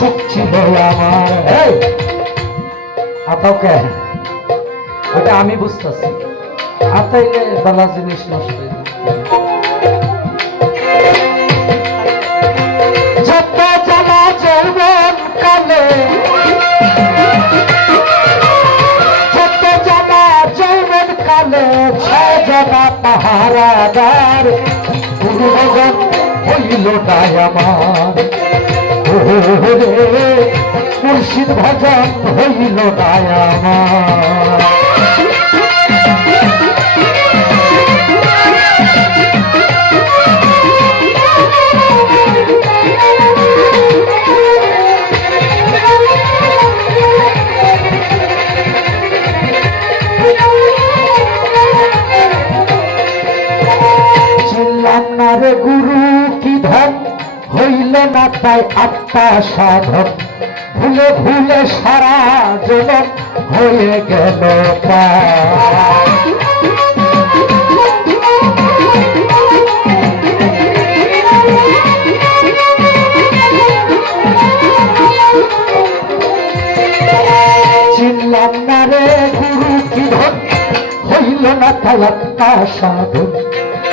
সুখ আমার। কে? ওটা আমি বুঝতেছি। হাতাইলে বালা জিনিস নষ্ট পাহারাদার গুরু ভগন হইল আমার। ওরে মুর্শিদ ভজন হইল আমার। তাই আত্মা সাধন ভুলে ভুলে সারা জনম হয়ে গেল। চিনলাম না রে গুরু কি হইল না তাই আত্মা সাধন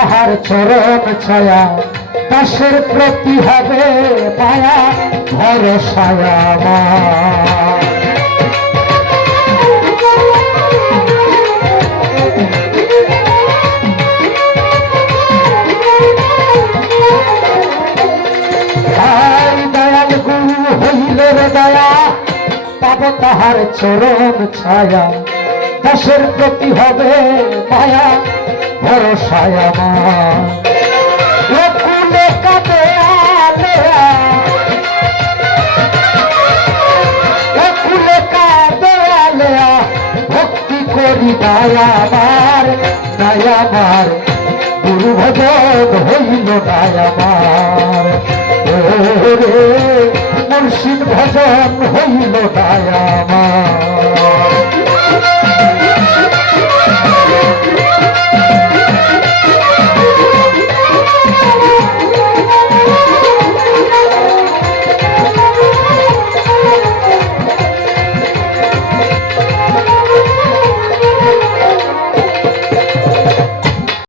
তাহার চরণ ছায়া দাসের প্রতি হবে মায়া ভরসায়া পাব তাহার চরণ ছায়া দাসের প্রতি হবে মায়া ভরসায় আমার। অকুলে কাঁদে আলেয়া, অকুলে কাঁদে আলেয়া, ভক্তি করি আমার দয়া আমার। গুরু ভজন হইল দয়া আমার। ওরে মুর্শিদ ভজন হইল আমার।